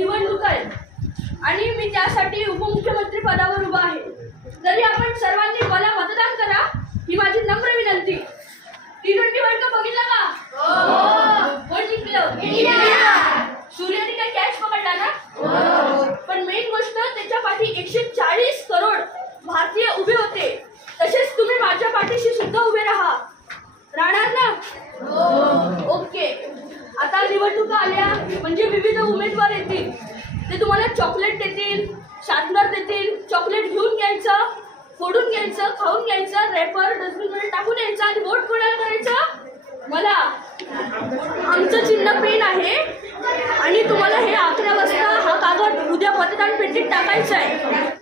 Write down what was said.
निवडणूक आहे आणि मी त्यासाठी उपमुख्यमंत्री पदावर उभा आहे. तरी आपण सर्वांनी मला मतदान करा ही माझी नम्र विनंती. T20 वर्ल्ड कप बघितला का? हो. कोण जिंकलं? इंडिया. सूर्याने काय कॅच पकडला ना? हो. पण मेन गोष्ट त्याच्या पाठी 140 करोड भारतीय उभे होते. तसेच तुम्ही माझ्या पाठीशी सुद्धा उभे राहणार ना? हो. ओके. आता निवडणुका आल्या म्हणजे विविध उमेदवार येतील. ते तुम्हाला चॉकलेट देतील, शार्पनर देतील. चॉकलेट घेऊन घ्यायचं, फोडून घ्यायचं, खाऊन घ्यायचं, रॅपर डस्टबिन मध्ये टाकून यायचं आणि वोट कोणाला करायचं? मला. आमचं चिन्ह पेन आहे आणि तुम्हाला हे 11 वाजता हा कागद उद्या मतदान पेटीत टाकायचा आहे.